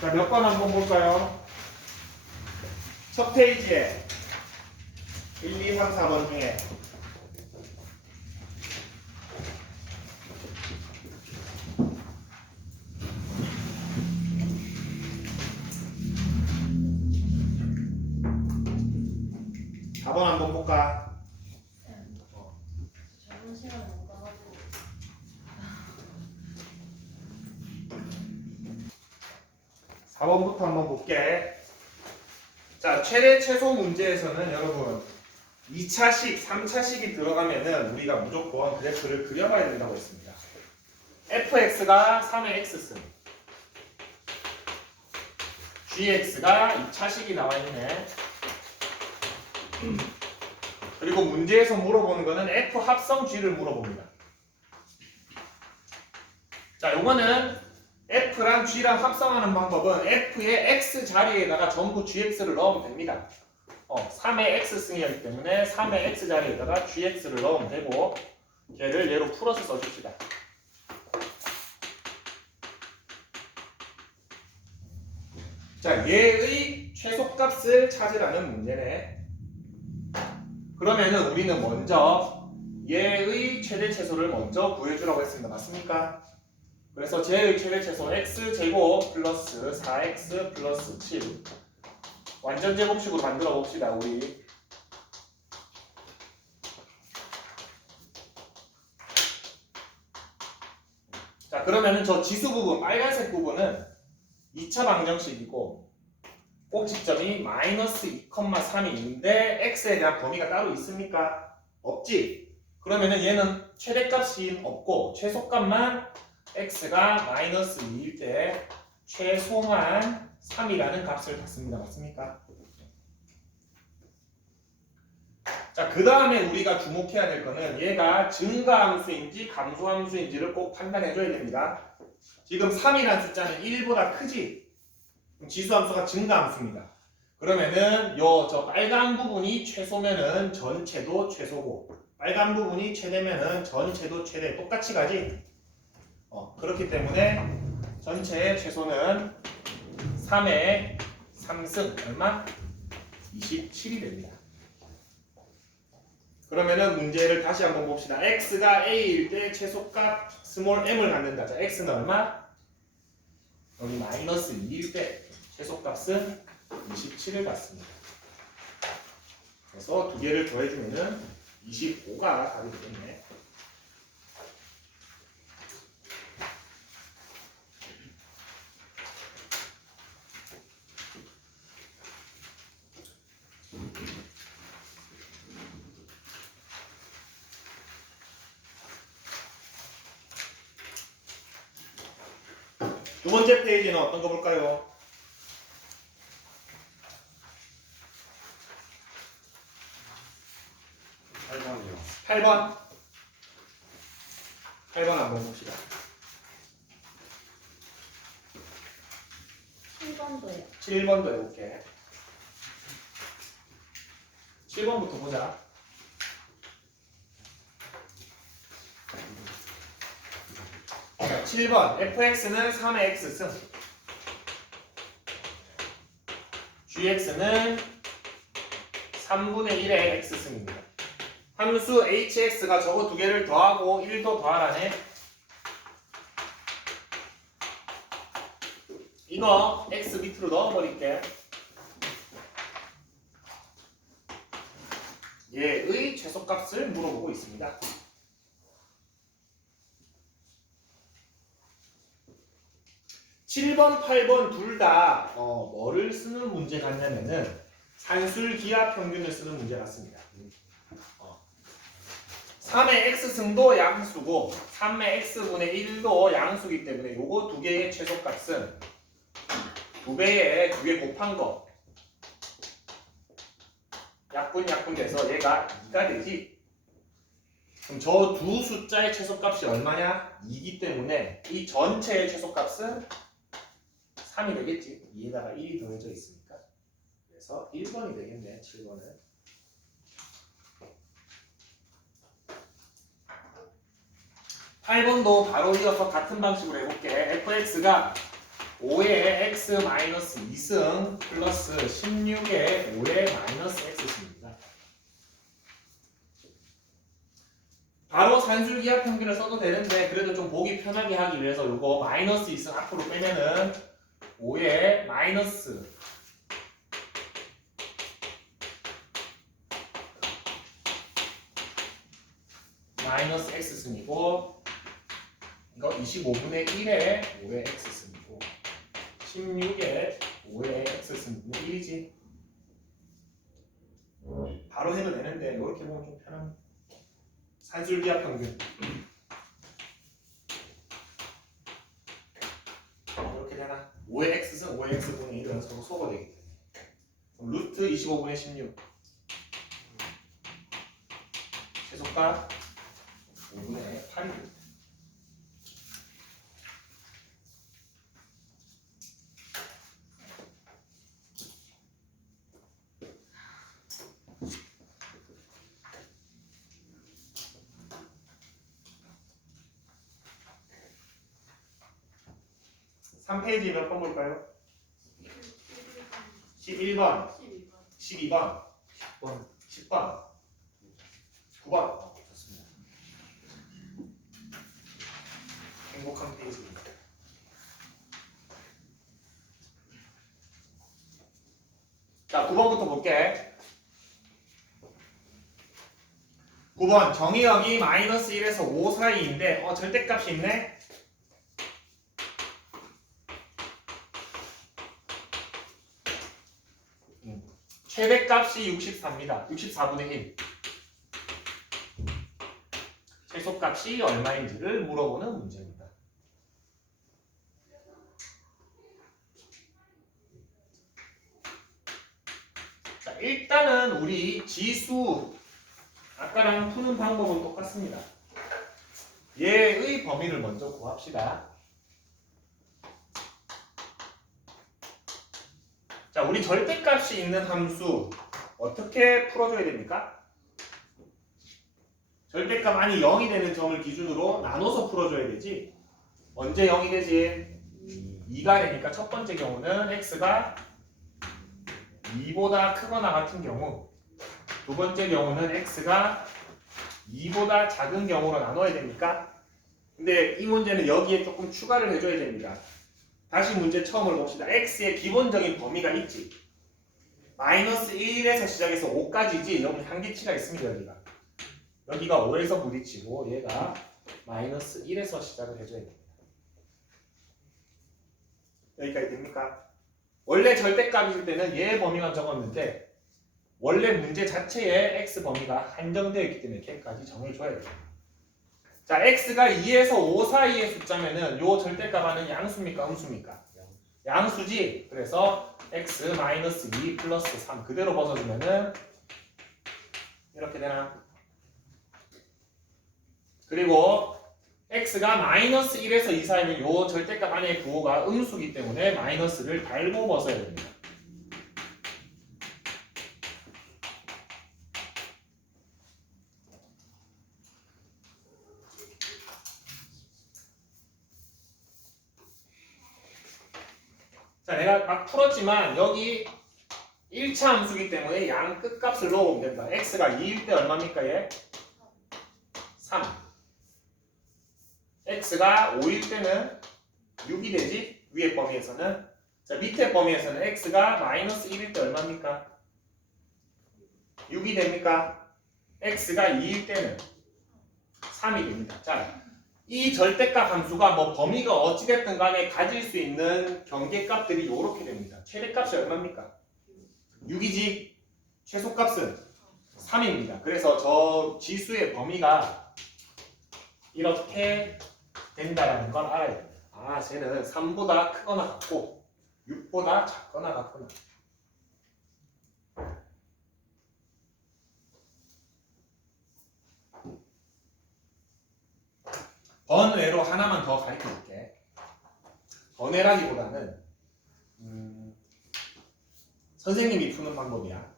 자, 몇 번 한번 볼까요? 첫 페이지에 1, 2, 3, 4번 중에 사 번 한번 볼까? 저번 시간에 못 가가지고 4번부터 한번 볼게. 자, 최대 최소 문제에서는 여러분 2차식, 3차식이 들어가면은 우리가 무조건 그래프를 그려봐야 된다고 했습니다. fx가 3의 x승, gx가 2차식이 나와 있네. 그리고 문제에서 물어보는 거는 f 합성 g를 물어봅니다. 자, 요거는 f랑 g랑 합성하는 방법은 f의 x 자리에다가 전부 gx를 넣으면 됩니다. 3의 x승이기 때문에 3의 x 자리에다가 gx를 넣으면 되고, 얘를 얘로 풀어서 써줍시다. 자, 얘의 최소값을 찾으라는 문제네. 그러면은 우리는 먼저 얘의 최대 최소를 먼저 구해주라고 했습니다. 맞습니까? 그래서 쟤의 최대 최소 x제곱 플러스 4x 플러스 7 완전 제곱식으로 만들어 봅시다. 우리 자, 그러면은 저 지수 부분, 빨간색 부분은 2차 방정식이고 꼭지점이 마이너스 2,3이 있는데 x에 대한 범위가 따로 있습니까? 없지? 그러면은 얘는 최대값이 없고 최소값만 x가 마이너스 2일 때 최소한 3이라는 값을 갖습니다. 맞습니까? 자, 그 다음에 우리가 주목해야 될 거는 얘가 증가함수인지 감소함수인지를 꼭 판단해 줘야 됩니다. 지금 3이라는 숫자는 1보다 크지? 지수함수가 증가함수입니다. 그러면은 저 빨간 부분이 최소면은 전체도 최소고, 빨간 부분이 최대면은 전체도 최대. 똑같이 가지? 그렇기 때문에 전체의 최소는 3의 3승 얼마? 27이 됩니다. 그러면은 문제를 다시 한번 봅시다. x가 a일 때 최소값 스몰 m을 갖는다. 자, x는 얼마? 여기 마이너스 2일 때 최소값은 27을 갖습니다. 그래서 두 개를 더해주면은 25가 답이 되겠네. 두 번째 페이지는 어떤 거 볼까요? 8번이요. 8번. 8번 한번 봅시다. 7번도요. 7번도 해볼게. 7번부터 보자. 자, 7번. fx는 3의 x승. gx는 3분의 1의 x승입니다. 함수 hx가 저거 두 개를 더하고 1도 더하라네. 이거 x 밑으로 넣어버릴게. 얘의 최소값을 물어보고 있습니다. (7번) (8번) 둘 다 뭐를 쓰는 문제 같냐면은 산술기하 평균을 쓰는 문제 같습니다. 3의 x승도 양수고 3의 x분의 1도 양수이기 때문에 요거 두 개의 최소값은 두 개 곱한 거 약분 돼서 얘가 2가 되지. 그럼 저 두 숫자의 최소값이 얼마냐? 2이기 때문에 이 전체의 최소값은 3이 되겠지. 2에다가 1이 더해져 있으니까. 그래서 1번이 되겠네. 7번은. 8번도 바로 이어서 같은 방식으로 해볼게. fx가 5의 x 마이너스 2승 플러스 16의 5의 마이너스 x승입니다. 바로 산술기하 평균을 써도 되는데 그래도 좀 보기 편하게 하기 위해서 요거 마이너스 2승 앞으로 빼면은 5의 마이너스 x승이고 이거 25분의 1의 5의 x승이고 16의 5의 x승분의 1이지. 바로 해도 되는데 이렇게 보면 좀 편합니다. 산술기하 평균 이렇게 되나? 5의 x승 5의 x분의 1은 서로 소거되기 때문에 루트 25분의 16 최소가 5분의 8입니다. 삼 페이지 몇 번 볼까요? 11번, 12번, 10번, 10번, 9번. 좋습니다. 행복한 페이지입니다. 자, 9번부터 볼게. 9번 정의역이 마이너스 1에서 5 사이인데 절대값이 있네. 최대값이 64입니다. 64분의 1. 최소값이 얼마인지를 물어보는 문제입니다. 자, 일단은 우리 지수 아까랑 푸는 방법은 똑같습니다. 얘의 범위를 먼저 구합시다. 자, 우리 절대값이 있는 함수 어떻게 풀어줘야 됩니까? 절대값 안이 0이 되는 점을 기준으로 나눠서 풀어줘야 되지. 언제 0이 되지? 2가 되니까 첫 번째 경우는 x가 2보다 크거나 같은 경우, 두 번째 경우는 x가 2보다 작은 경우로 나눠야 됩니까? 근데 이 문제는 여기에 조금 추가를 해줘야 됩니다. 다시 문제 처음을 봅시다. x의 기본적인 범위가 있지. 마이너스 1에서 시작해서 5까지지. 여기 한계치가 있습니다. 여기가 5에서 부딪히고 얘가 마이너스 1에서 시작을 해줘야 됩니다. 여기까지 됩니까? 원래 절대값일 때는 얘의 범위만 적었는데 원래 문제 자체에 x 범위가 한정되어 있기 때문에 걔까지 정해줘야 됩니다. 자, x가 2에서 5 사이의 숫자면은 요 절대값 안은 양수입니까? 음수입니까? 양수지. 그래서 x-2 플러스 3 그대로 벗어주면은 이렇게 되나? 그리고 x가 마이너스 1에서 2 사이면 요 절대값 안의 부호가 음수기 때문에 마이너스를 달고 벗어야 됩니다. 자, 내가 막 풀었지만 여기 1차 함수기 때문에 양 끝값을 넣어보면 됩니다. x가 2일 때 얼마입니까? 얘? 3. x가 5일 때는 6이 되지? 위의 범위에서는. 자, 밑에 범위에서는 x가 마이너스 1일 때 얼마입니까? 6이 됩니까? x가 2일 때는 3이 됩니다. 자, 이 절대값 함수가 뭐 범위가 어찌됐든 간에 가질 수 있는 경계값들이 이렇게 됩니다. 최대값이 얼마입니까? 6이지. 최소값은 3입니다. 그래서 저 지수의 범위가 이렇게 된다는 걸 알아야 됩니다. 아, 쟤는 3보다 크거나 같고 6보다 작거나 같구나. 번외로 하나만 더 가르쳐 줄게. 번외라기보다는 선생님이 푸는 방법이야.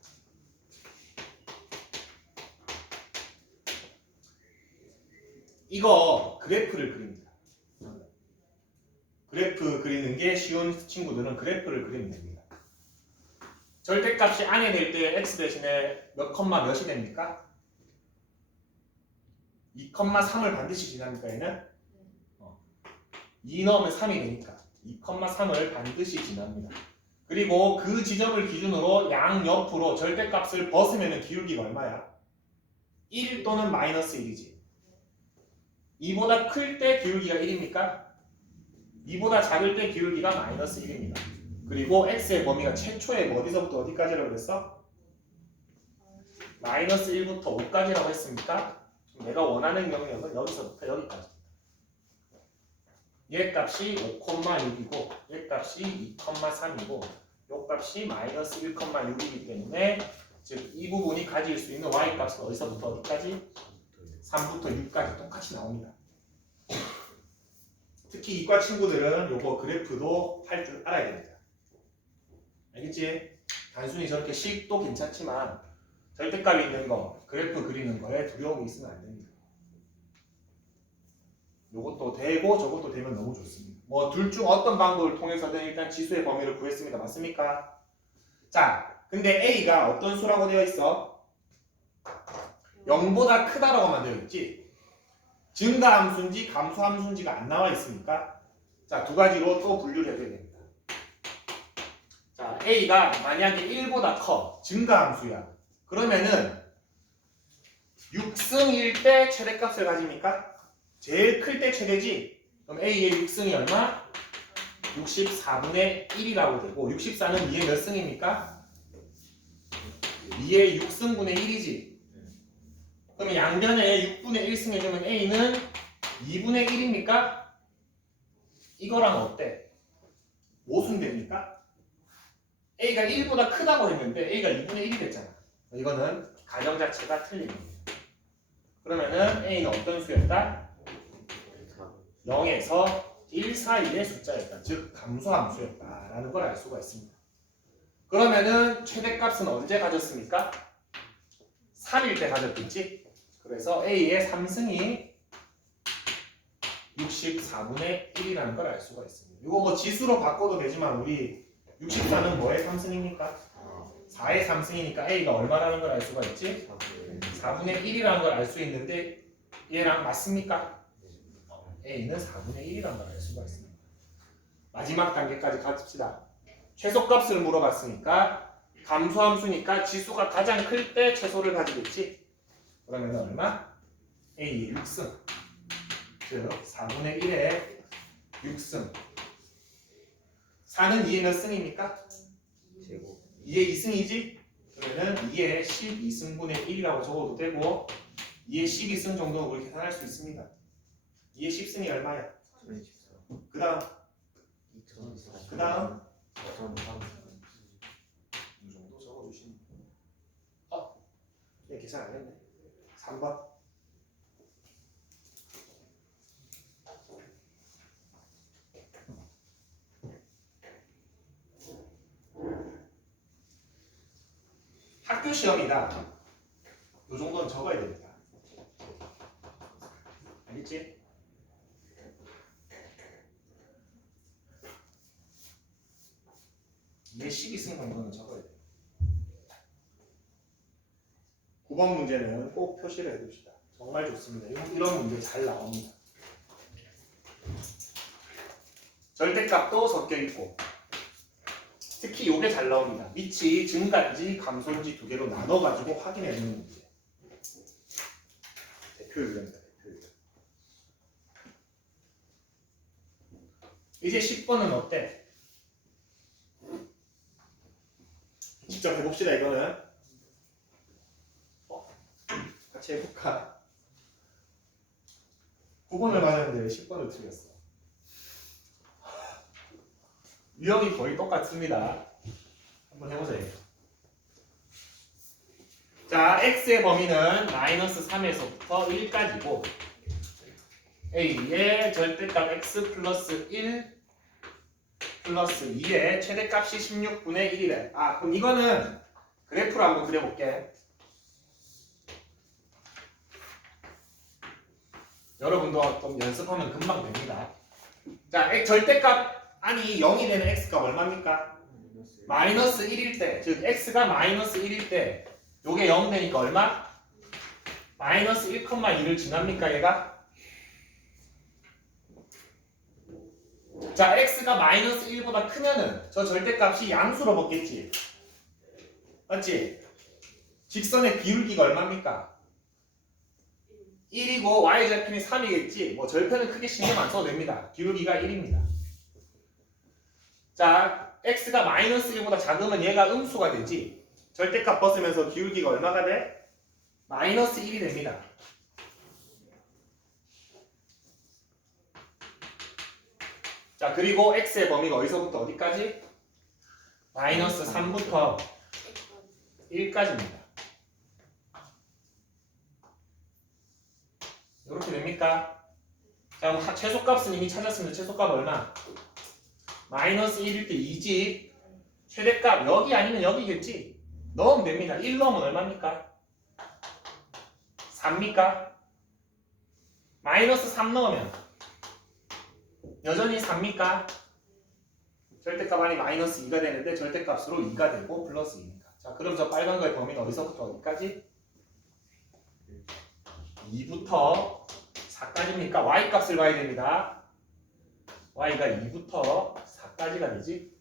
이거 그래프를 그립니다. 그래프 그리는 게 쉬운 친구들은 그래프를 그리면 됩니다. 절대값이 안에 될 때 x 대신에 몇 컴마 몇이 됩니까? 2,3을 반드시 지납니까 얘는? 2 넣으면 3이 되니까 2,3을 반드시 지납니다. 그리고 그 지점을 기준으로 양옆으로 절대값을 벗으면 기울기가 얼마야? 1 또는 마이너스 1이지. 2보다 클 때 기울기가 1입니까? 2보다 작을 때 기울기가 마이너스 1입니다. 그리고 x의 범위가 최초에 어디서부터 어디까지라고 그랬어? 마이너스 1부터 5까지라고 했습니까? 내가 원하는 영역은 여기서부터 여기까지. 얘 값이 5,6이고 얘 값이 2,3이고 요 값이 마이너스 1,6이기 때문에 즉 이 부분이 가질 수 있는 y 값은 어디서부터 어디까지? 3부터 6까지 똑같이 나옵니다. 특히 이과 친구들은 요거 그래프도 할 줄 알아야 됩니다. 알겠지? 단순히 저렇게 식도 괜찮지만 절대값이 있는 거, 그래프 그리는 거에 두려움이 있으면 안 됩니다. 요것도 되고 저것도 되면 너무 좋습니다. 뭐 둘 중 어떤 방법을 통해서든 일단 지수의 범위를 구했습니다. 맞습니까? 자, 근데 A가 어떤 수라고 되어 있어? 0보다 크다라고만 되어 있지? 증가함수인지 감소함수인지가 안 나와 있으니까 자, 두 가지로 또 분류를 해줘야 됩니다. 자, A가 만약에 1보다 커, 증가함수야. 그러면은 6승일 때 최대값을 가집니까? 제일 클 때 최대지? 그럼 A의 6승이 얼마? 64분의 1이라고 되고 64는 2의 몇 승입니까? 2의 6승분의 1이지. 그럼 양변에 6분의 1승 해주면 A는 2분의 1입니까? 이거랑 어때? 모순 됩니까? A가 1보다 크다고 했는데 A가 2분의 1이 됐잖아. 이거는 가정 자체가 틀린 겁니다. 그러면은 A는 어떤 수였다? 0에서 1 사이의 숫자였다. 즉 감소함수였다라는 걸 알 수가 있습니다. 그러면은 최대값은 언제 가졌습니까? 3일 때 가졌겠지? 그래서 A의 3승이 64분의 1이라는 걸 알 수가 있습니다. 이거 뭐 지수로 바꿔도 되지만 우리 64는 뭐의 3승입니까? 4의 3승이니까 A가 얼마라는 걸 알 수가 있지? 4분의 1이라는 걸 알 수 있는데 얘랑 맞습니까? A는 4분의 1이라는 걸 알 수가 있습니다. 마지막 단계까지 가봅시다. 최소값을 물어봤으니까 감소함수니까 지수가 가장 클 때 최소를 가지겠지? 그러면 얼마? A의 6승 즉 4분의 1의 6승 4는 2의 몇 승입니까? 2의 2승이지? 그러면 2의 12승분의 1이라고 적어도 되고 2의 12승 정도는 우리 계산할 수 있습니다. 2의 10승이 얼마야? 그 다음 이 정도 적어주시면 얘 계산 안 했네. 3번 학교 시험이다. 이 정도는 적어야 됩니다. 알겠지? 얘 12승 정도는 적어야 돼. 9번 문제는 꼭 표시를 해둡시다. 정말 좋습니다. 이런 문제 잘 나옵니다. 절대값도 섞여 있고 특히 이게 잘 나옵니다. 밑이 증가인지 감소인지 두 개로 나눠가지고 확인해 주는 문제. 대표 유형이다. 대표 유형. 이제 10번은 어때? 직접 해봅시다. 이거는 같이 해볼까? 9번을 맞았는데 10번을 틀렸어. 유형이 거의 똑같습니다. 한번 해보세요. 자, x의 범위는 마이너스 3에서부터 1까지고 a의 절대값 x 플러스 1 플러스 2의 최대값이 16분의 1이래. 아, 그럼 이거는 그래프로 한번 그려볼게. 여러분도 좀 연습하면 금방 됩니다. 자, 절대값 아니 0이 되는 x값 얼마입니까? 마이너스 1일 때, 즉 x가 마이너스 1일 때 요게 0 되니까 얼마? 마이너스 1,2를 지납니까 얘가? 자, x가 마이너스 1보다 크면은 저 절대값이 양수로 먹겠지. 맞지? 직선의 기울기가 얼마입니까? 1이고 y절편이 3이겠지. 뭐 절편은 크게 신경 안 써도 됩니다. 기울기가 1입니다. 자, x가 마이너스 1보다 작으면 얘가 음수가 되지. 절대값 벗으면서 기울기가 얼마가 돼? 마이너스 1이 됩니다. 자, 그리고 x의 범위가 어디서부터 어디까지? 마이너스 3부터 1까지입니다. 이렇게 됩니까? 자, 그럼 최소값은 이미 찾았습니다. 최소값 얼마? 마이너스 1일 때 2지. 최대값 여기 아니면 여기겠지. 넣으면 됩니다. 1 넣으면 얼마입니까? 3입니까? 마이너스 3 넣으면 여전히 3입니까? 절대값 아니 마이너스 2가 되는데 절대값으로 2가 되고 플러스 2입니다. 자, 그럼 저 빨간 거의 범위는 어디서부터 어디까지? 2부터 4까지입니까? y값을 봐야 됩니다. y가 2부터 4까지가 되지.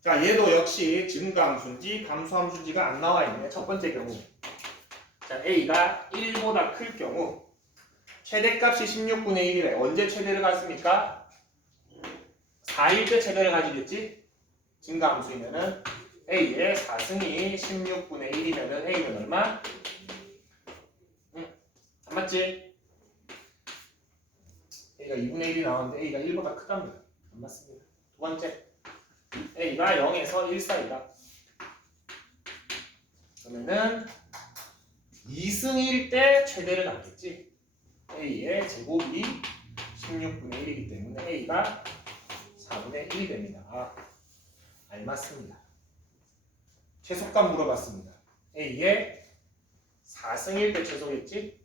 자, 얘도 역시 증가함수인지 감소함수인지가 안 나와 있네. 첫 번째 경우. 자, a가 1보다 클 경우 최대값이 16분의 1이래. 언제 최대를 가집니까? 4일 때 최대를 가지겠지? 증가함수이면은 a의 4승이 16분의 1이면은 a는 얼마? 안 맞지? a가 2분의 1이 나오는데 a가 1보다 크답니다. 안 맞습니다. 두 번째, a가 0에서 1 사이다. 그러면은 2승일 때 최대를 갖겠지. a의 제곱이 16분의 1이기 때문에 a가 4분의 1이 됩니다. 아, 알 맞습니다. 최소값 물어봤습니다. a의 4승일 때 최소겠지?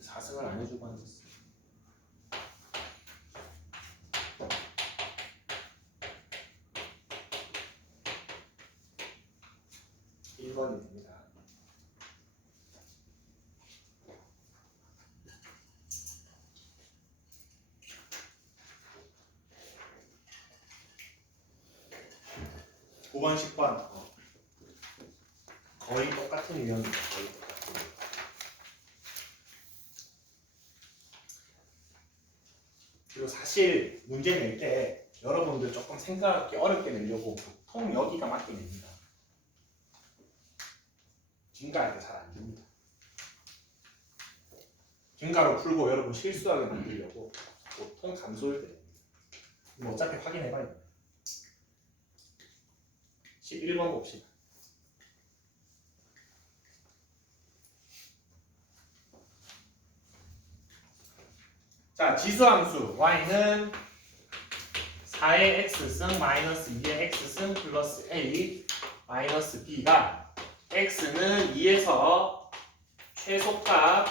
사승을 안 해주고 앉았어. (1번이) 됩니다. (5번) (10번) 거의 똑같은 유형입니다. 거의 똑같은 유형. 그리고 사실 문제 낼 때 여러분들 조금 생각하기 어렵게 내려고 보통 여기가 맞게 냅니다. 증가할 때 잘 안 됩니다. 증가로 풀고 여러분 실수하게 만들려고 보통 감소일 때 냅니다. 뭐 어차피 확인해봐야 돼요. 11번 봅시다. 자, 지수함수 y는 4의 x승 마이너스 2의 x승 플러스 a 마이너스 b가 x는 2에서 최소값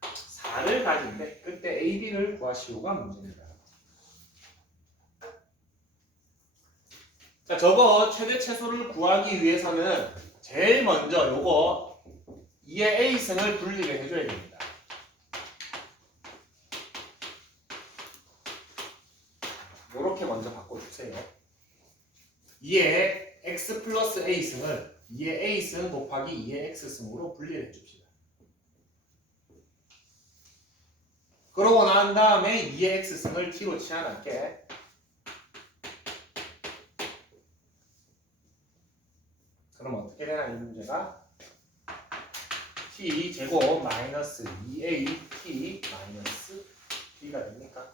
4를 가진대. 그때 a, b를 구하시오가 문제입니다. 자, 저거 최대 최소를 구하기 위해서는 제일 먼저 요거 2의 a승을 분리를 해줘야 됩니다. 이렇게 먼저 바꿔주세요. 2의 x 플러스 a승을 2의 a승 곱하기 2의 x승으로 분리를 해줍시다. 그러고 난 다음에 2의 x승을 t로 치환할게. 그럼 어떻게 되나 이 문제가? t 제곱 마이너스 2at 마이너스 b가 됩니까?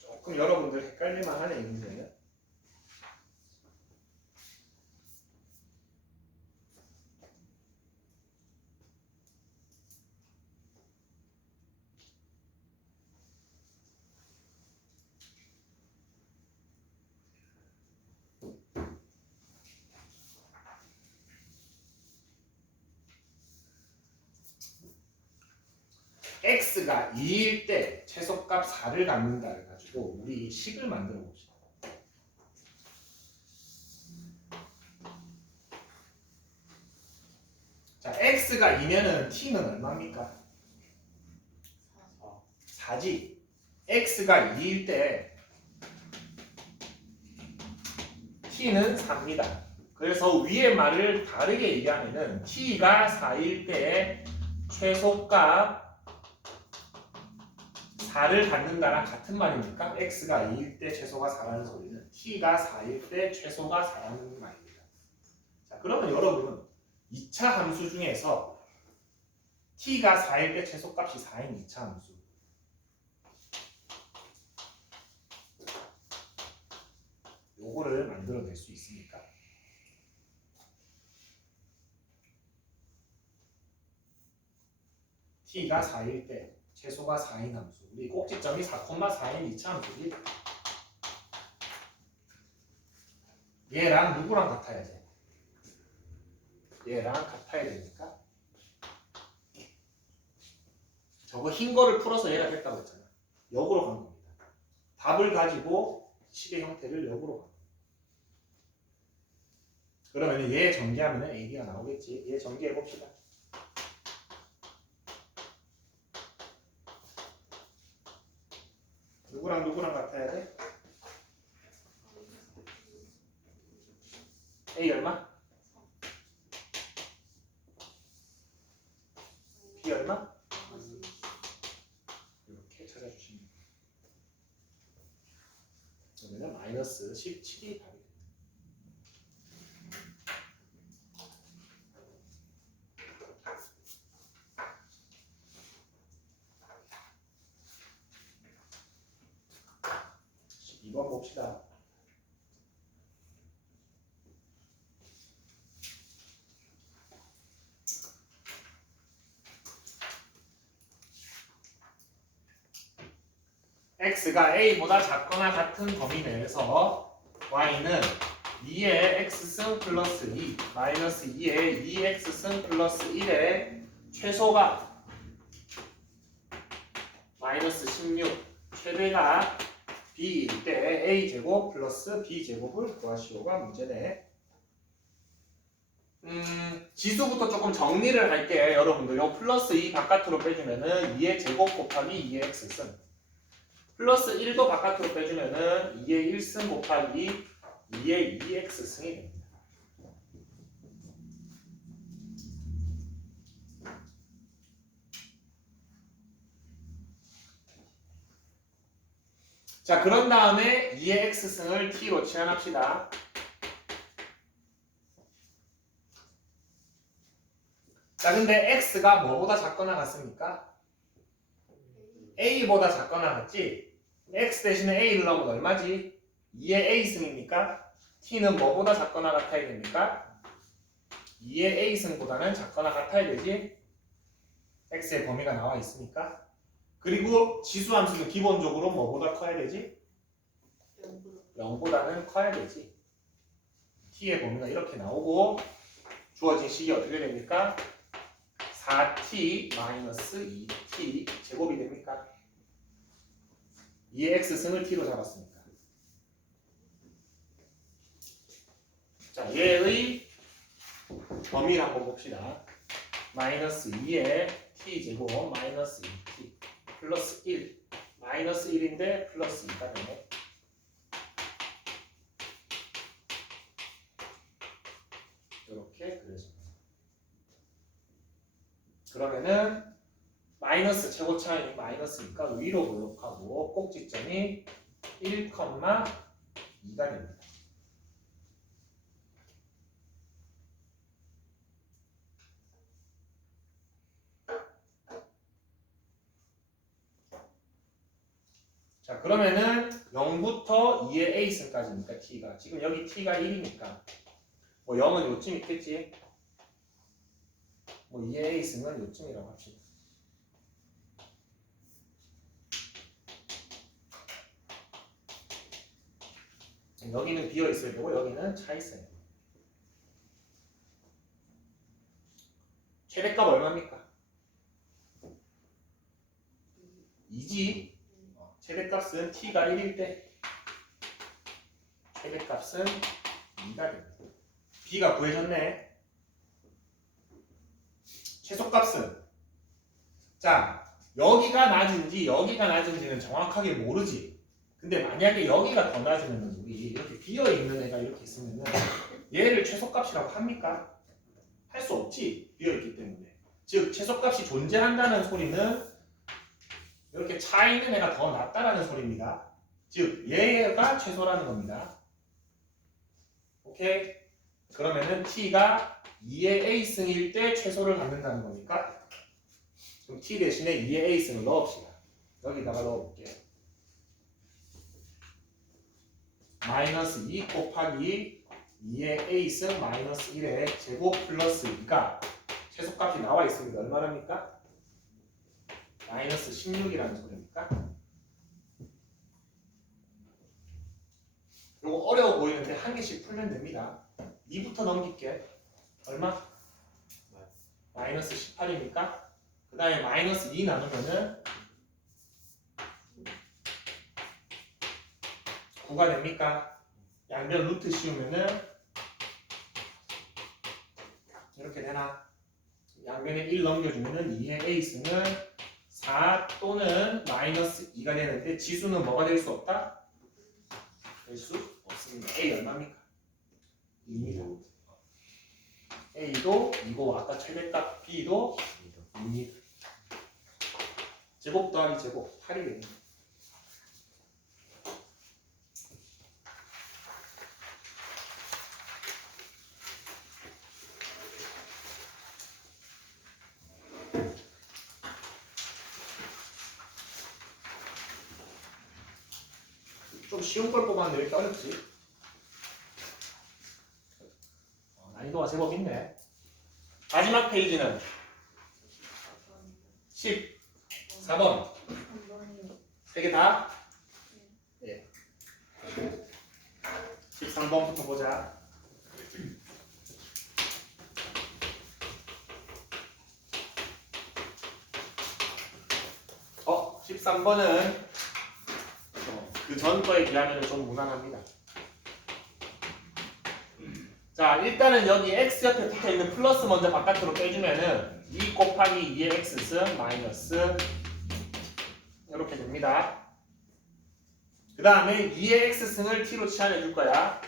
조금 여러분들 헷갈릴만 하네 이 문제는. x가 2일 때 최소값 4를 갖는다 해가지고 우리 식을 만들어 봅시다. 자, x가 2면은 t는 얼마입니까? 4지. x가 2일 때 t는 4입니다. 그래서 위의 말을 다르게 얘기하면은 t가 4일 때 최소값 4를 갖는다랑 같은 말입니까? x가 2일 때 최소가 4라는 소리는 t가 4일 때 최소가 4라는 말입니다. 자, 그러면 여러분은 2차 함수 중에서 t가 4일 때 최소값이 4인 2차 함수 요거를 만들어낼 수 있습니까? t가 4일 때 최소가 4인 함수 우리 꼭지점이 4,4인 2차 함수지. 얘랑 누구랑 같아야 돼? 얘랑 같아야 되니까 저거 흰 거를 풀어서 얘가 됐다고 했잖아. 역으로 간 겁니다. 답을 가지고 식의 형태를 역으로 간 겁니다. 그러면 얘 전개하면 AB가 나오겠지. 얘 전개해 봅시다. 누구랑 누구랑 같아야 돼? A 얼마? B 얼마? 이렇게 찾아주시면 됩니다. 그러면 마이너스 17이 답이 됩니다. 이번 봅시다. x가 a보다 작거나 같은 범위 내에서 y는 2의 x승 플러스 2 마이너스 2의 2x승 플러스 1의 최소가 마이너스 16 최대가 b일 때 a제곱 플러스 b제곱을 구하시오가 문제네. 지수부터 조금 정리를 할게. 여러분들 요 플러스 2 바깥으로 빼주면은 2의 제곱 곱하기 2의 x승 플러스 1도 바깥으로 빼주면은 2의 1승 곱하기 2의 2x승이 됩니다. 자, 그런 다음에 2의 x승을 t로 치환합시다. 자, 근데 x가 뭐보다 작거나 같습니까? a보다 작거나 같지? x 대신에 a를 넣으면 얼마지? 2의 a승입니까? t는 뭐보다 작거나 같아야 됩니까? 2의 a승보다는 작거나 같아야 되지? x의 범위가 나와 있으니까. 그리고 지수함수는 기본적으로 뭐보다 커야 되지? 0보다는 커야 되지. t의 범위가 이렇게 나오고 주어진 식이 어떻게 됩니까? 4t 마이너스 2t 제곱이 됩니까? 2의 x승을 t로 잡았습니다. 자, 얘의 범위를 한번 봅시다. 마이너스 2의 t제곱 마이너스 2t 플러스 1 마이너스 1인데 플러스 2가 되네. 이렇게 그려집니다. 그러면은 마이너스 최고차이 마이너스니까 위로 볼록하고 꼭지점이 1,2가 됩니다. 자, 그러면은 0부터 2의 a승까지니까 t가 지금 여기 t가 1이니까 뭐 0은 요쯤 있겠지. 뭐 2의 a승은 요쯤이라고 합시다. 여기는 비어 있어야 되고 여기는 차 있어야 돼요. 최대값 얼마입니까? 2지. 최대값은 t가 1일 때 최대값은 2가 됩니다. b가 구해졌네. 최소값은 자 여기가 낮은지 여기가 낮은지는 정확하게 모르지. 근데 만약에 여기가 더 낮으면 우리 이렇게 비어있는 애가 이렇게 있으면 얘를 최소값이라고 합니까? 할 수 없지. 비어있기 때문에. 즉 최소값이 존재한다는 소리는 이렇게 차 있는 애가 더 낫다라는 소리입니다. 즉 얘가 최소라는 겁니다. 오케이? 그러면은 t가 2의 a승일 때 최소를 갖는다는 겁니까? 그럼 t 대신에 2의 a승을 넣읍시다. 여기다가 넣어볼게요. 마이너스 2 곱하기 2의 a승 마이너스 1의 제곱 플러스 2가 최소값이 나와 있습니다. 얼마랍니까? 마이너스 16이라는 소리입니까? 요거 어려워 보이는데 한 개씩 풀면 됩니다. 2부터 넘길게. 얼마? 마이너스 18이니까 그 다음에 마이너스 2 나누면은 9가 됩니까? 양변 루트 씌우면은 이렇게 되나? 양변에 1 넘겨주면은 2의 a승은 4 또는 마이너스 2가 되는데 지수는 뭐가 될 수 없다? 될 수 없습니다. a 얼마입니까? 2입니다. a도 2고 아까 최대값 b도 2입니다. 제곱 더하기 제곱 8이 됩니다. 좀 쉬운 걸 뽑았는데 왜 이렇게 어렵지? 난이도가 제법 있네. 마지막 페이지는 14번. 3개 다? 네. 13번부터 보자. 13번은 그 전 거에 비하면 좀 무난합니다. 자, 일단은 여기 x 옆에 붙어 있는 플러스 먼저 바깥으로 빼주면은 2 곱하기 2의 x승 마이너스 이렇게 됩니다. 그 다음에 2의 x승을 t로 치환해 줄 거야.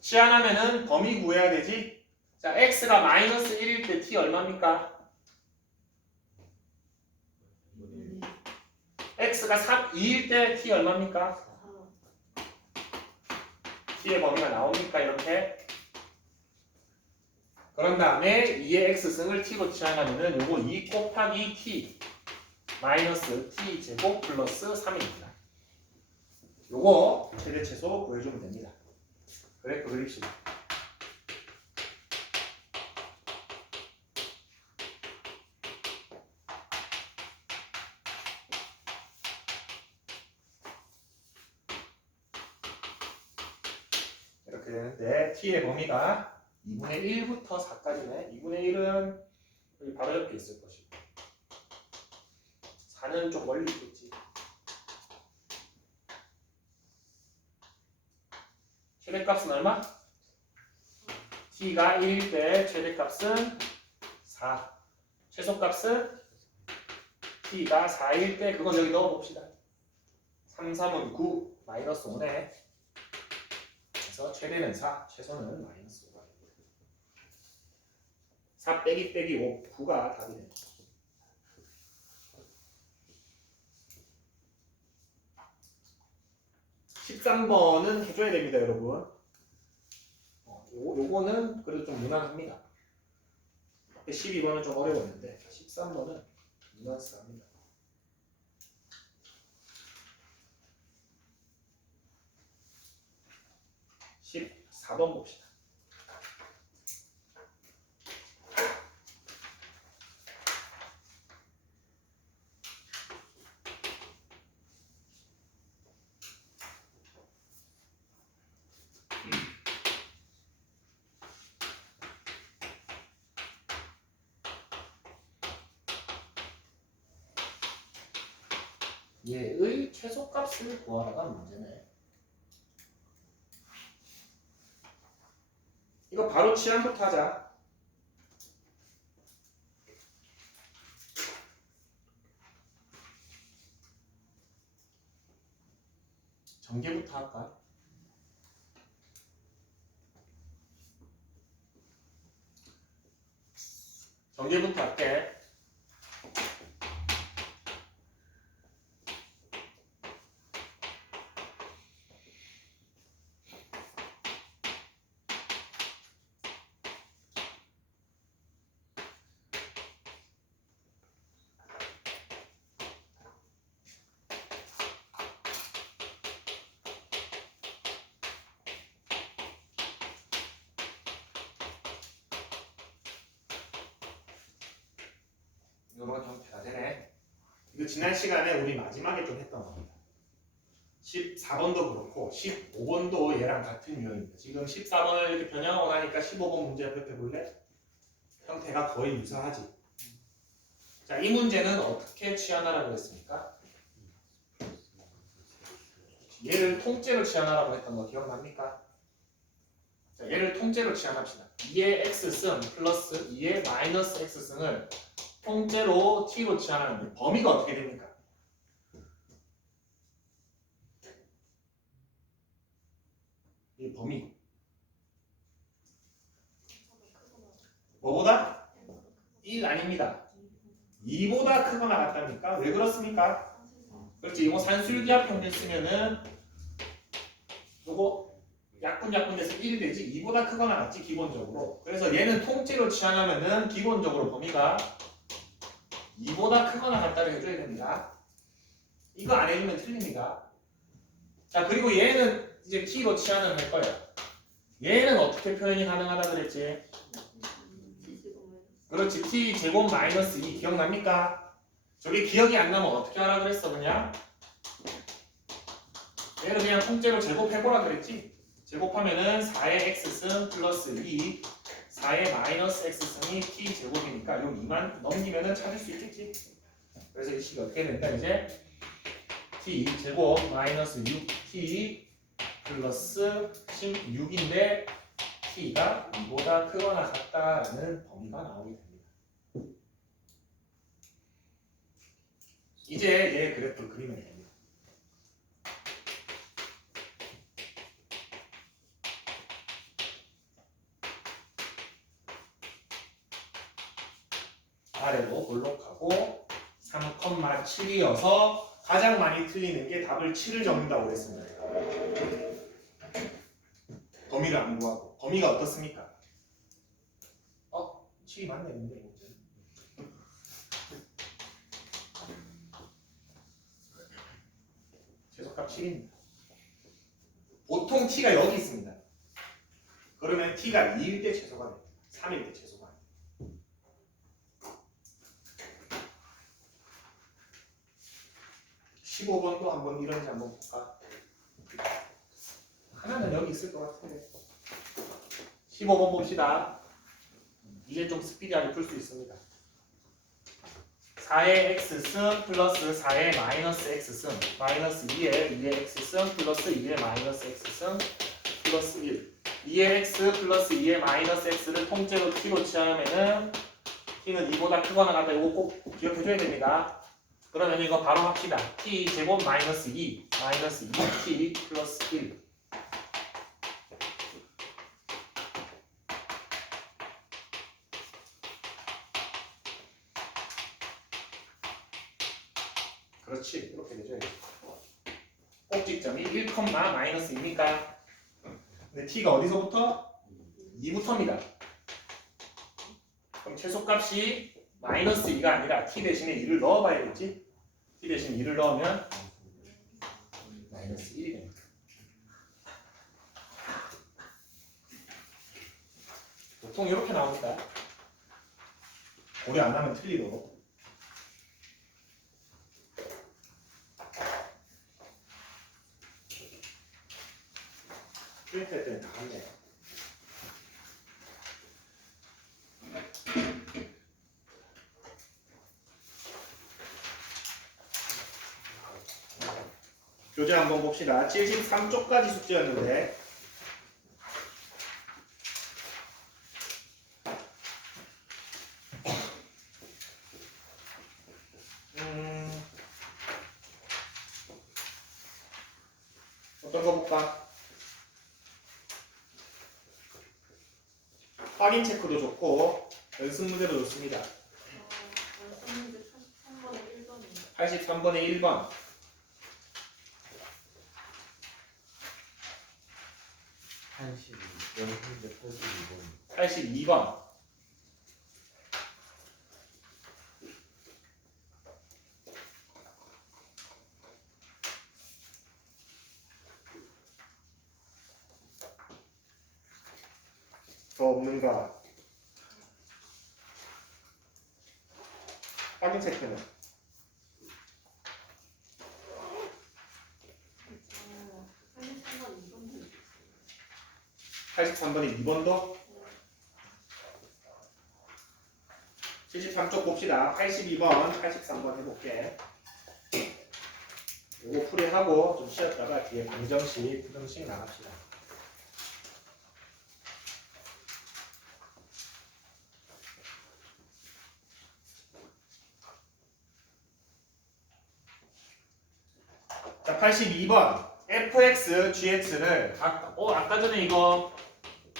치환하면은 범위 구해야 되지. 자, x가 마이너스 1일 때 t 얼마입니까? x가 2일 때 t 얼마입니까? t의 범위가 나옵니까? 이렇게. 그런 다음에 2의 x승을 t로 치환하면은 요거 2 곱하기 t 마이너스 t 제곱 플러스 3입니다. 요거 최대 최소 구해주면 됩니다. 그래프 그립시다. 이렇게 되는데 t의 범위가 2분의 1부터 4까지네. 2분의 1은 여기 바로 옆에 있을 것이고 4는 좀 멀리 있겠지. 최대값은 얼마? t가 1일 때 최대값은 4. 최소값은 t가 4일 때 그건 여기 넣어봅시다. 3, 3은 9, 마이너스 5네. 그래서 최대는 4, 최소는 마이너스 5가 됩니다. 4 빼기 빼기 5, 9가 답이 됩니다. (13번은) 해줘야 됩니다, 여러분. 요거는 그래도 좀 무난합니다. 12번은 좀 어려웠는데 13번은 무난합니다. 14번 봅시다. 얘의 최소값을 구하라가 문제네. 이거 바로 치환부터 하자. 전개부터 할까? 전개부터 할게. 이런 형태가 되네. 이거 지난 시간에 우리 마지막에 좀 했던 겁니다. 14번도 그렇고 15번도 얘랑 같은 유형입니다. 지금 14번을 이렇게 변형하고 나니까 15번 문제 옆에 볼래? 형태가 거의 유사하지. 자, 이 문제는 어떻게 취하나라고 했습니까? 얘를 통째로 취하나라고 했던 거 기억납니까? 자, 얘를 통째로 취합시다. 2의 x승 플러스 2의 마이너스 x승을 통째로 t로 취하는데 범위가 어떻게 됩니까? 이 범위 뭐보다? 1 아닙니다. 2보다 크거나 같답니까? 왜 그렇습니까? 그렇지. 이거 산술기하 평균 쓰면은 요거 약분돼서 1이 되지. 2보다 크거나 같지 기본적으로. 그래서 얘는 통째로 취하려면은 기본적으로 범위가 2보다 크거나 같다를 해줘야 됩니다. 이거 안 해주면 틀립니다. 자, 그리고 얘는 이제 t로 취하는 할 거예요. 얘는 어떻게 표현이 가능하다 그랬지? 그렇지. t 제곱 마이너스 2 기억납니까? 저게 기억이 안 나면 어떻게 하라 그랬어 그냥? 얘를 그냥 통째로 제곱해보라 그랬지? 제곱하면은 4의 x승 플러스 2 4의 마이너스 x승이 t 제곱이니까 요 2만 넘기면은 찾을 수 있겠지? 그래서 이 식이 어떻게 된다 이제? t 제곱 마이너스 6t 플러스 16인데 t가 2보다 크거나 같다라는 범위가 나오게 됩니다. 이제 얘 그래프 그리면 됩니다. 아래로 볼록하고 3,7이어서 가장 많이 틀리는 게 답을 7을 적는다고 그랬습니다. 범위를 안 구하고 범위가 어떻습니까? 7이 맞네 근데 문제. 최소값 7입니다. 보통 t가 여기 있습니다. 그러면 t가 2일 때 최소가 됩니다. 3일 때 최소가 됩니다. 15번도 한번 이런지 한번 볼까? 하나는 여기 있을 것 같은데. 15번 봅시다. 이제 좀 스피디하게 풀 수 있습니다. 4의 x승 플러스 4의 마이너스 x승 마이너스 2의 x승 플러스 2의 마이너스 x승 플러스 1 2의 x 플러스 2의 마이너스 x를 통째로 t로 취하면은 t는 2보다 크거나 같다. 이거 꼭 기억해줘야 됩니다. 그러면 이거 바로 합시다. t 제곱 마이너스 2 마이너스 2t 플러스 1 그렇지. 이렇게 되죠. 꼭지점이 1, 마이너스 2니까 근데 t가 어디서부터? 2부터입니다. 그럼 최소값이 마이너스 2가 아니라 t 대신에 2를 넣어봐야겠지? t 대신에 2를 넣으면 마이너스 1이 됩니다. 보통 이렇게 나옵니다. 고려 안 하면 틀리도록. 프린트 할 때는 다 같네요. 교재 한번 봅시다. 73쪽까지 숙제였는데 어떤 거 볼까? 확인 체크도 좋고 연습 문제도 좋습니다. 연습문제 83번에 1번이에요. 83번에 1번 82번 '더 없는가? 확인 체크는 83번에 2번도 73쪽 봅시다. 82번, 83번 해볼게. 요거 풀이하고 좀 쉬었다가 뒤에 방정식, 부정식 나갑시다. 자, 82번 fx, gx를 아까 전에 이거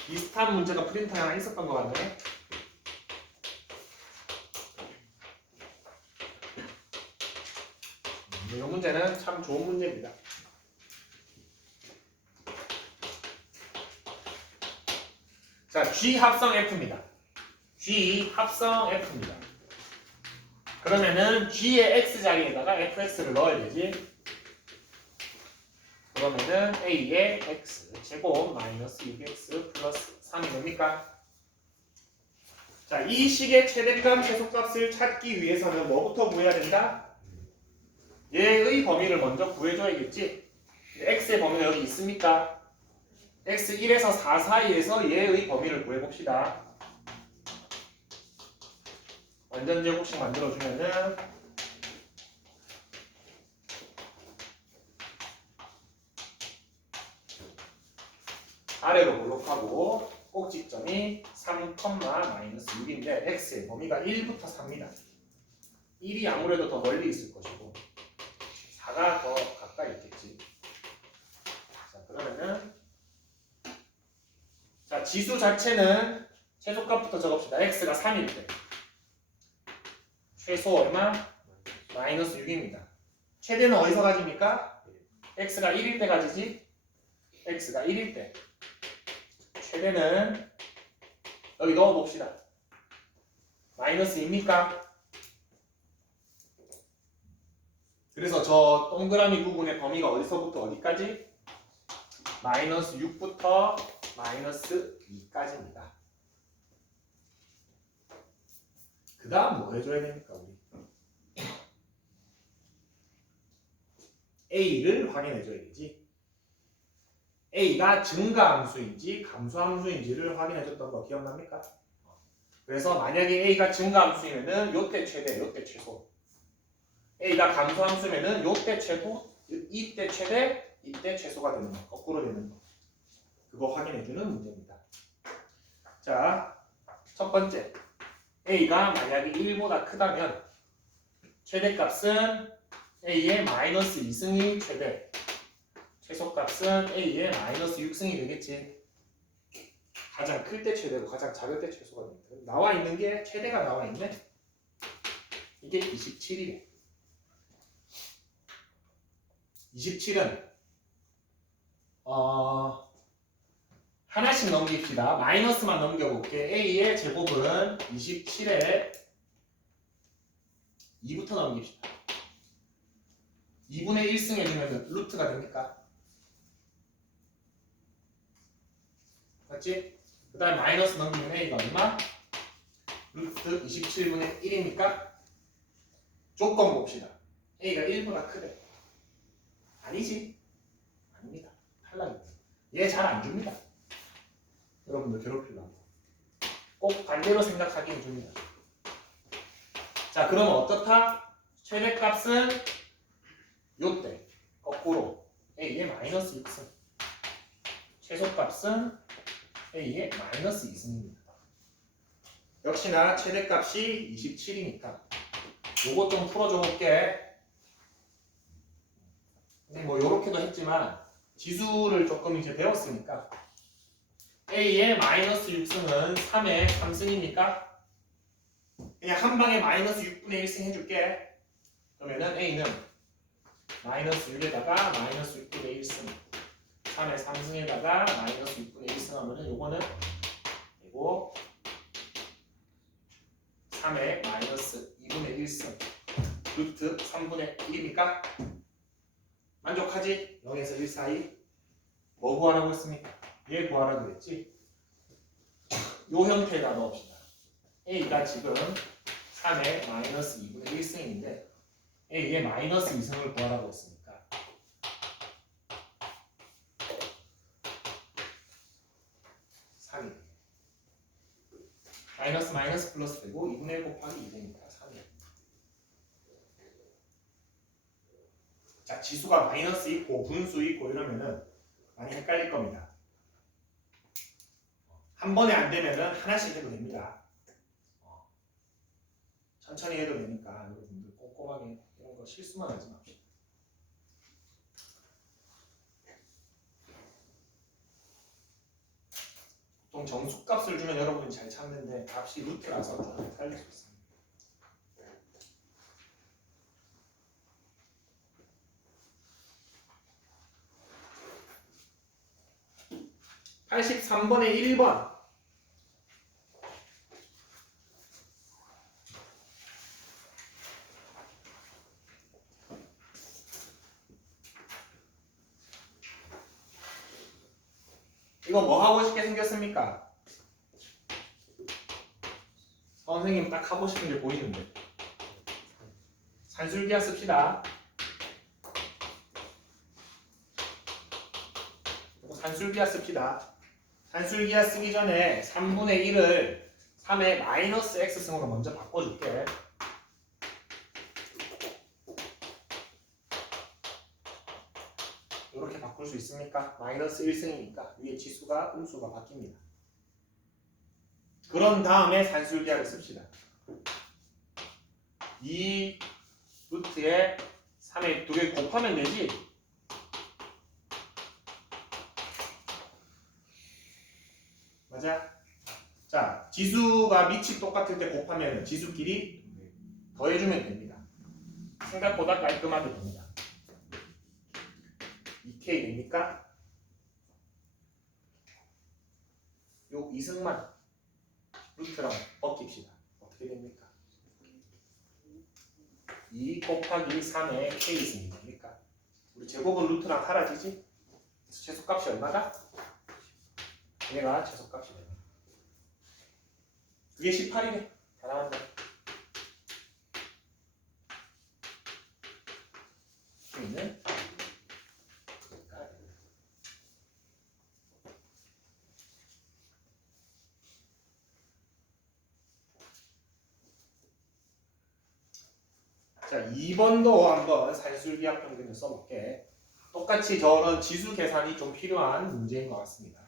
비슷한 문제가 프린터에 하나 있었던 것 같네. 이 문제는 참 좋은 문제입니다. 자, G 합성 F입니다. G 합성 F입니다. 그러면은 G의 X 자리에다가 FX를 넣어야 되지. 그러면은 A의 X 제곱 마이너스 6X 플러스 3이 뭡니까? 자, 이 식의 최대값, 최소값을 찾기 위해서는 뭐부터 구해야 된다? 얘의 범위를 먼저 구해줘야겠지. x의 범위가 여기 있습니까? x 1에서 4 사이에서 얘의 범위를 구해봅시다. 완전 제곱식 만들어주면은 아래로 볼록하고 꼭지점이 3, 마이너스 6인데 x의 범위가 1부터 4입니다. 1이 아무래도 더 멀리 있을 것이고 4가 더 가까이 있겠지. 자, 그러면은 자, 지수 자체는 최소값부터 적읍시다. x가 3일 때 최소 얼마? 마이너스 6입니다. 최대는 어디서 가집니까? x가 1일 때 가지지? x가 1일 때 최대는 여기 넣어봅시다. 마이너스 2입니까? 그래서 저 동그라미 부분의 범위가 어디서부터 어디까지? 마이너스 6부터 마이너스 2까지입니다. 그 다음 뭐 해줘야 됩니까 우리? A를 확인해줘야 되지. A가 증가함수인지 감소함수인지를 확인해줬던 거 기억납니까? 그래서 만약에 A가 증가함수이면은 요때 최대, 요때 최소. A가 감소함수면은 요때 최고, 이때 최대, 이때 최소가 되는 거, 거꾸로 되는 거. 그거 확인해주는 문제입니다. 자, 첫 번째. A가 만약에 1보다 크다면 최대값은 A의 마이너스 2승이 최대, 최소값은 A의 마이너스 6승이 되겠지. 가장 클 때 최대고 가장 작을 때 최소가 됩니다. 나와 있는 게 최대가 나와 있네. 이게 27이래. 27은 하나씩 넘깁시다. 마이너스만 넘겨볼게. A의 제곱은 27에 2부터 넘깁시다. 2분의 1승 해주면 루트가 됩니까? 맞지? 그 다음에 마이너스 넘기면 A가 얼마? 루트 27분의 1이니까 조건 봅시다. A가 1보다 크대. 아니지? 아닙니다. 탈락입니다. 얘 잘 안 줍니다. 여러분들 괴롭히려고. 꼭 반대로 생각하기 줍니다. 자, 그러면 어떻다? 최대값은 요때 거꾸로 a의 마이너스 6승. 최소값은 a의 마이너스 2승입니다. 역시나 최대값이 27이니까 요것 좀 풀어줘 볼게. 근데 뭐 요렇게도 했지만 지수를 조금 이제 배웠으니까 a의 마이너스 6승은 3의 3승입니까? 그냥 한 방에 마이너스 6분의 1승 해줄게. 그러면은 a는 마이너스 6에다가 마이너스 6분의 1승 3의 3승에다가 마이너스 6분의 1승 하면은 요거는 그리고 3의 마이너스 2분의 1승 루트 3분의 1입니까? 만족하지? 0에서 1 사이 뭐 구하라고 했습니까? 얘 구하라고 했지? 요 형태에다 넣읍시다. a가 지금 3의 마이너스 2분의 1승인데 a의 마이너스 2승을 구하라고 했으니까 3이 마이너스 마이너스 플러스 되고 2분의 1 곱하기 2되니까 3이에요. 자, 지수가 마이너스 있고 분수 있고 이러면은 많이 헷갈릴 겁니다. 한 번에 안 되면은 하나씩 해도 됩니다. 천천히 해도 되니까 여러분들 꼼꼼하게 이런 거 실수만 하지 맙시다. 보통 정수값을 주면 여러분이 잘 찾는데 값이 루트라서 좀 헷갈릴 수 있습니다. 83번에 1번 이거 뭐 하고 싶게 생겼습니까? 선생님 딱 하고 싶은 게 보이는데 산술기하 씁시다. 산술기하 씁시다. 산술기하 쓰기 전에 3분의 1을 3의 마이너스 x승으로 먼저 바꿔줄게. 이렇게 바꿀 수 있습니까? 마이너스 1승이니까 위에 지수가 음수가 바뀝니다. 그런 다음에 산술기하를 씁시다. 이 루트에 3의 두 개 곱하면 되지? 맞아? 자, 지수가 밑이 똑같을 때 곱하면 지수끼리 더해주면 됩니다. 생각보다 깔끔하게 됩니다. 2k 됩니까? 요 2승만 루트랑 벗깁시다. 어떻게 됩니까? 2 곱하기 3의 k승이 됩니까? 우리 제곱은 루트랑 사라지지? 그래서 최소값이 얼마다? 얘가 최소값이 됩니다. 그게 18이네. 다 나왔네. 있는 자, 2번도 한번 산술기하 평균을 써볼게. 똑같이 저런 지수 계산이 좀 필요한 문제인 것 같습니다.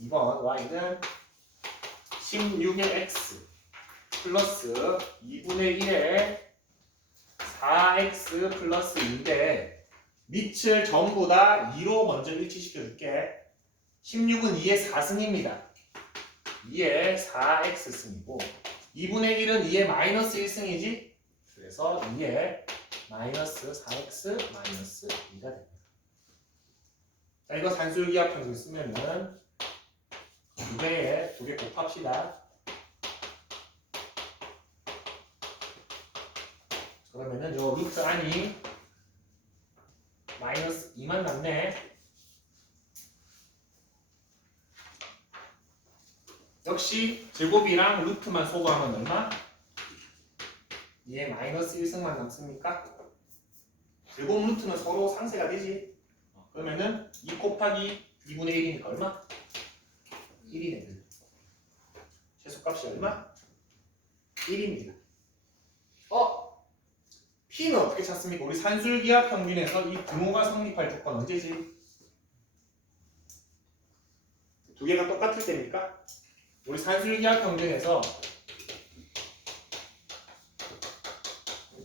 2번 y는 16의 x 플러스 2분의 1의 4x 플러스 2인데 밑을 전부 다 2로 먼저 일치시켜줄게. 16은 2의 4승입니다. 2의 4x승이고 2분의 1은 2의 마이너스 1승이지? 그래서 2의 마이너스 4x 마이너스 2가 됩니다. 자, 이거 산술기하 평균 쓰면은 두 개 곱합시다. 그러면은 요 루트 안이 마이너스 2만 남네. 역시 제곱이랑 루트만 소거하면 얼마? 2의 마이너스 1승만 남습니까? 제곱 루트는 서로 상쇄가 되지. 그러면은 2 곱하기 2분의 1이니까 얼마? 1이 됩니다. 최소값이 얼마? 1입니다. P는 어떻게 찾습니까? 우리 산술기하 평균에서 이 등호가 성립할 조건 언제지? 두 개가 똑같을 때입니까? 우리 산술기하 평균에서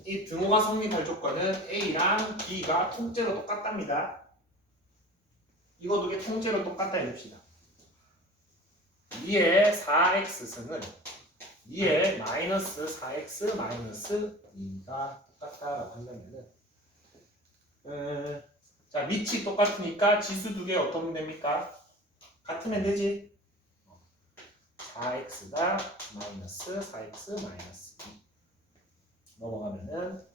이 등호가 성립할 조건은 A랑 B가 통째로 똑같답니다. 이거 두 개 통째로 똑같다 해봅시다. 2의 4x승은 2의 마이너스 4x 마이너스 2가 똑같다라고 한다면은 자 밑이 똑같으니까 지수 두 개 어떻게 됩니까? 같으면 되지. 4x가 마이너스 4x 마이너스 2 넘어가면은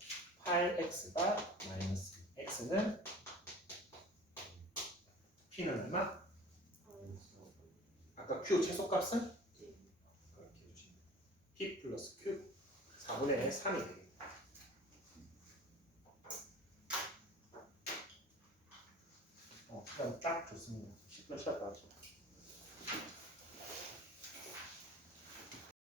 8x가 마이너스 x는 p는 얼마? 아까 q 최소값은? 이렇게 해주시면 p 플러스 q 4분의 3이 되겠다. 그럼 딱 좋습니다. 10분 쉬었다 하죠.